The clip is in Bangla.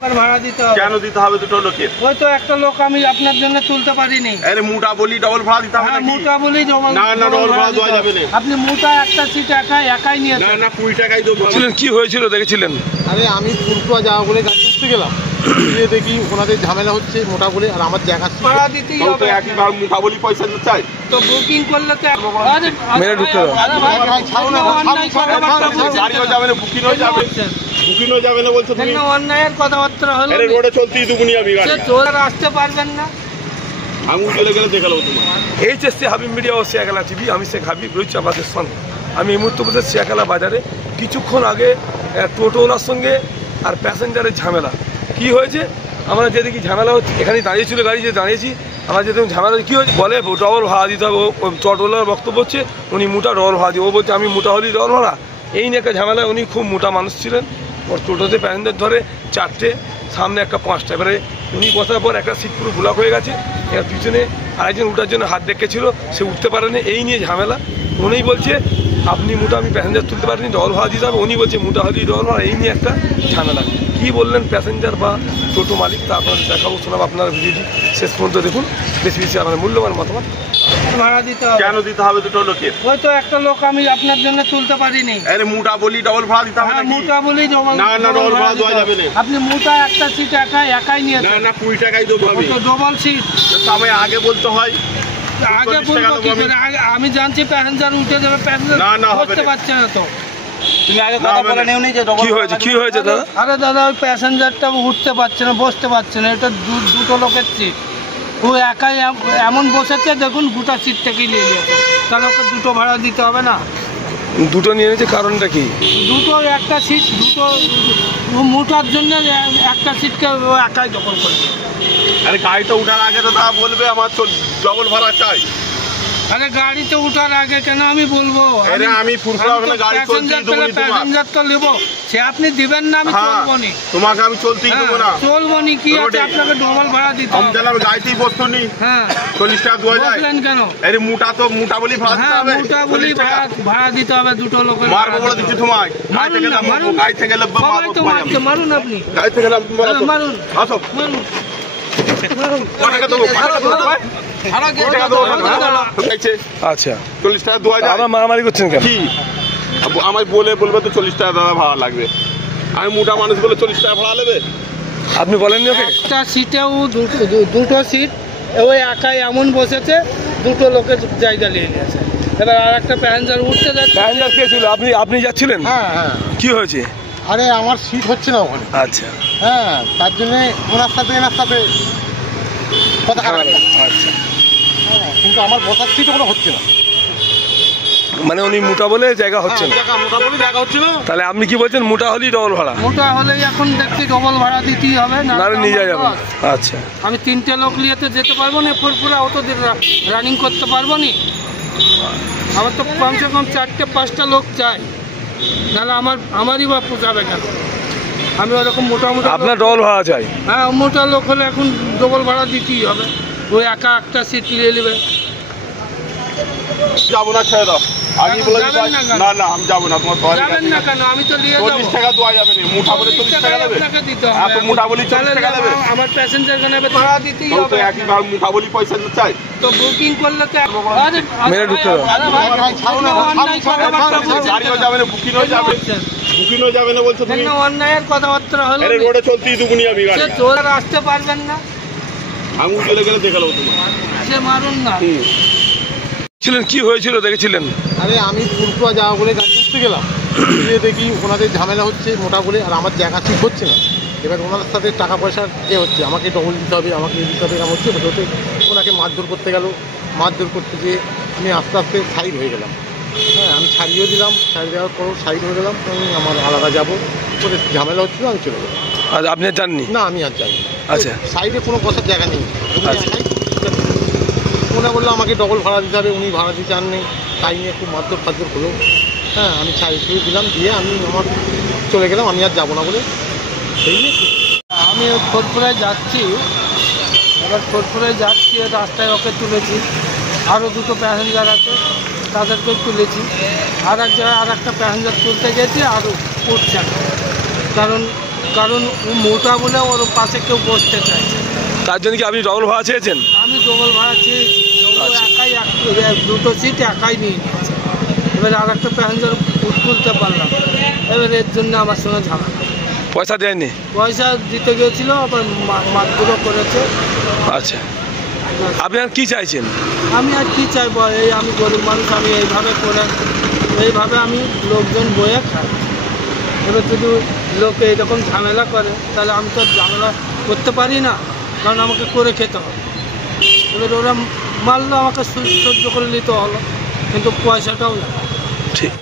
ভাড়া দিতে হবে। কেন দিতে হবে দুটো লোকের? ওই তো একটা লোক আমি আপনার জন্য তুলতে পারিনি। আরে মোটা বলি ডবল ভাড়া দিতে হবে নাকি? মোটা বলি ডবল। না না ডবল ভাড়া দেওয়া যাবে না। আপনি মোটা একটা সিট একাই নিয়ে না না 20 টাকাই দেবো। কি হয়েছিল দেখেছিলেন? আরে আমি ফুলপুরা যাওয়া বলে গাড়ি উঠতে গেলাম, গিয়ে দেখি ওনাদের ঝামেলা হচ্ছে মোটা বলে, আর আমার জায়গা ভাড়া দিতেই হবে। তো একবার মোটা বলি পয়সা চাই তো বুকিং করলে তো মেরে ঢুকতে হবে। গাড়িও যাবে না, বুকিংও যাবে, বুকিংও যাবে না বলছো তুমি। অন্যায়ের কথাবার্তা হলো। আরে রোডে চলতেই দুগুনি আমি গাড়ি। চোর আসতে পারবেন না। আঙুল চলে গেলে দেখালো তোমার। এইচএসসি হাবিব মিডিয়া ও শেখালা টিভি, আমি শেখ হাবিব রয়েছি আপনাদের সঙ্গে। আমি এই মুহূর্তে বলছি শেখালা বাজারে। কিছুক্ষণ আগে টোটোওয়ালার সঙ্গে আর প্যাসেঞ্জারের ঝামেলা কি হয়েছে, আমরা যেদিকে ঝামেলা হচ্ছে এখানে দাঁড়িয়েছিল গাড়ি, যে দাঁড়িয়েছি আমরা যেদিন ঝামেলা কী হয়েছে বলে ডবল ভাড়া দিতে হবে। টোটোওয়ালার বক্তব্য হচ্ছে উনি মোটা ডবল ভাড়া দিয়ে, ও বলছে আমি মোটা হলেই ডবল ভাড়া। এই নিয়ে একটা ঝামেলা। উনি খুব মোটা মানুষ ছিলেন, ওর টোটোতে প্যাসেঞ্জার ধরে 4টে, সামনে একটা 5টা। এবারে উনি বসার পর একটা সিট পুরো ব্লক হয়ে গেছে, এবার পিছনে আরেকজন উঠার জন্য হাত দেখেছিল, সে উঠতে পারেনি। এই নিয়ে ঝামেলা। উনিই বলছে আপনি মোটা, আমি প্যাসেঞ্জার তুলতে পারিনি, ডবল ভাড়া দিতে হবে। উনি বলছে মোটা হলেই ডবল ভাড়া। এই নিয়ে একটা ঝামেলা। কী বললেন প্যাসেঞ্জার বা টোটো মালিক, তা আপনাদের দেখাবো, শোনাবো। আপনারা ভিডিওটি শেষ পর্যন্ত দেখুন, বেশি বেশি আপনার মূল্যবান মতামত। ভাড়া দিতে হবে। কেন দিতে হবে দুটো লোকের? ওই তো একটা লোক আমি আপনার জন্য তুলতে পারিনি। আরে মোটা বলি ডবল ভাড়া দিতে হবে নাকি? মোটা বলি ডবল। না না ডবল ভাড়া দেওয়া যাবে না। আপনি মোটা একটা সিট একাই নিয়ে না না 20 টাকাই দেবো আমি। ডবল সিট আমি আগে বলতে হয়। আগে বলবো কি করে? আমি জানছি প্যাসেঞ্জার উঠে যাবে, প্যাসেঞ্জার বসতে পারছে না। তো তুমি আগে কথা বলে নেওনি যে কি হয়েছে, কি হয়েছে দাদা? আরে দাদা, ওই প্যাসেঞ্জারটা উঠতে পারছে না, বসতে পারছে না। এটা দুটো লোকের সিট, ও একাই এমন বসেছে, দেখুন গোটা সিটটাকেই নিয়ে নিয়েছে। তাহলে ওকে দুটো ভাড়া দিতে হবে না? দুটো নিয়ে নিয়েছে, কারণটা কি? দুটো একটা সিট, দুটো মোটার জন্য একটা সিটকে একাই দখল করবে। আরে গাড়িটা উঠার আগে তো তা বলবে আমার ডবল ভাড়া চাই। আরে গাড়িতে উঠার আগে কেন আমি বলবো? আরে আমি ফুরফুরা ওখানে গাড়ি চলতেই দেবো না। প্যাসেঞ্জার তো নেবো, সে আপনি দিবেন না, আমি চলবো নি। তোমাকে আমি চলতেই দেবো না। চলবো নি, কি আছে? আপনাকে ডবল ভাড়া দিতে আমি হবে। তাহলে আমি গাড়িতেই বসতো নি। হ্যাঁ 40 টাকা দেওয়া যায় কেন? আরে মোটা তো মোটা বলি ভাড়া দিতে হবে। মোটা বলি ভাড়া দিতে হবে দুটো লোকের। মারবো বলে দিচ্ছি তোমায়। গাড়ি থেকে নামবো, গাড়ি থেকে নামবো, সবাই তো মারছে, মারুন আপনি। গাড়ি থেকে নামবো, মারুন, আসো মারুন। টাকা দেবো, আচ্ছা 40 টাকা দেওয়া যায়। আপনারা মারামারি করছেন কেন? কি আমায় বলবে তো 40 টাকা দাদা ভাড়া লাগবে। আমি মোটা মানুষ বলে 40 টাকা ভাড়া নেবে? আপনি বলেননি ওকে? একটা সিটেও দুটো সিট, ওই একাই এমন বসেছে, দুটো লোকের জায়গা নিয়ে নিয়েছে। এবার আর একটা প্যাসেঞ্জার উঠতে যাচ্ছে। প্যাসেঞ্জার কে ছিল? আপনি যাচ্ছিলেন? হ্যাঁ হ্যাঁ। কি হয়েছে? আরে আমার সিট হচ্ছে না ওখানে। আচ্ছা হ্যাঁ, তার জন্যে ওনার সাথে এনার সাথে কথা খারাপ। আচ্ছা, হ্যাঁ, কিন্তু আমার বসার সিট ওখানে হচ্ছে না। মানে উনি মোটা বলে জায়গা হচ্ছে না। মোটামুটি দেখা হচ্ছে না। তাহলে আপনি কি বলছেন মোটা হলেই ডবল ভাড়া? মোটা হলেই এখন দেখছি ডবল ভাড়া দিতেই হবে, না নাহলে নিয়ে যাবেন। আচ্ছা, আমি 3টে লোক নিয়ে তো যেতে পারবো না, ফুরফুরা অতদিন রানিং করতে পারবো না। আমার তো কমসে কম 4টে-5টা লোক চাই, নাহলে আমারই বা পোষাবে কেন? আমি ওরকম মোটামুটি আপনার ডবল ভাড়া চাই? হ্যাঁ, মোটা লোক হলে এখন ডবল ভাড়া দিতেই হবে। ওই একা একটা সিট নিয়ে নেবে। যাবো না, ছেড়ে দাও। আগে বলে দিতে হয়। না না আমি যাবো না, তোমার যাবেন না কেন? আমি তো নিয়ে যাবো। 40 টাকা দেওয়া যাবে না। মোটা বলে 40 টাকা দেবে? আপনাকে দিতে হবে। এত মোটা বলি 40 টাকা দেবে? আমার প্যাসেঞ্জার কেন ভাড়া দিতেই তো হবে। একবার মোটা বলি পয়সা চাই। তো বুকিং করলে তো মেরে ঢুকতে হবে। গাড়িও যাবে না, বুকিংও যাবে, বুকিংও যাবে না বলছো তুমি। অন্যায়ের কথাবার্তা হলো। আরে রোডে চলতেই দুগুনি আমি গাড়ি। চোর আসতে পারবেন না। আঙুল চলে গেলে দেখালো তোমার। সে মারুন না। কি হয়েছিল দেখেছিলেন? আরে আমি ফুলপুরা যাওয়া বলে গাড়ি উঠতে গেলাম, গিয়ে দেখি ওনাদের ঝামেলা হচ্ছে মোটা বলে, আর আমার জায়গা ঠিক হচ্ছে না। এবার ওনার সাথে টাকা পয়সা হচ্ছে, আমাকে ডবল দিতে হবে, আমাকে দিতে হবে, এরকম হচ্ছে। হতে ওনাকে মারধর করতে গেল, মারধর করতে গিয়ে আমি আস্তে আস্তে সাইড হয়ে গেলাম। হ্যাঁ, আমি ছাড়িয়েও দিলাম, ছাড়িয়ে দেওয়ার পরও সাইড হয়ে গেলাম। আমি আমার আলাদা যাবো বলে ঝামেলা হচ্ছিল, আমি চলে গেলাম। আর আপনি আর জাননি? না, আমি আর যাই। আচ্ছা, সাইডে কোনো বসার জায়গা নেই। ওনা বললো আমাকে ডবল ভাড়া দিতে হবে, উনি ভাড়া দিতে আননি, তাই নিয়ে একটু মারধর ফারধর হলো। হ্যাঁ, আমি ছাড়িয়ে দিলাম, দিয়ে আমি আমার চলে গেলাম, আমি আর যাবো না বলে। সেই নিয়ে আমি ফুরফুরায় যাচ্ছি, এবার ফুরফুরায় যাচ্ছি, রাস্তায় ওকে তুলেছি, আরও দুটো প্যাসেঞ্জার আছে, তাদেরকেও তুলেছি। আর এক জায়গায় আর একটা প্যাসেঞ্জার তুলতে গেছি, আরও উঠছে না, কারণ কারণ ও মোটা বলে ওর পাশে কেউ বসতে চাইছে। তার জন্য কি আপনি ডবল ভাড়া চেয়েছেন? আমি ডবল ভাড়া চেয়েছি, ও আচ্ছা। একাই দুটো সিট একাই নিয়ে নিয়েছে। এবার আর একটা প্যাসেঞ্জার তুলতে পারলাম, এবার এর জন্য আমার সঙ্গে ঝামেলা। পয়সা দেয়নি? পয়সা দিতে গিয়েছিল, আবার মারধরও করেছে। আচ্ছা, আপনি আর কি চাইছেন? আমি আর কি চাইবো, এই আমি গরিব মানুষ, আমি এইভাবে করে এইভাবে আমি লোকজন বয়ে খাই। এবার যদি লোক এইরকম ঝামেলা করে তাহলে আমি তো ঝামেলা করতে পারি না, কারণ আমাকে করে খেতে হবে। এবার ওরা মারলো, আমাকে সহ্য করে নিতে হলো, কিন্তু পয়সাটাও না।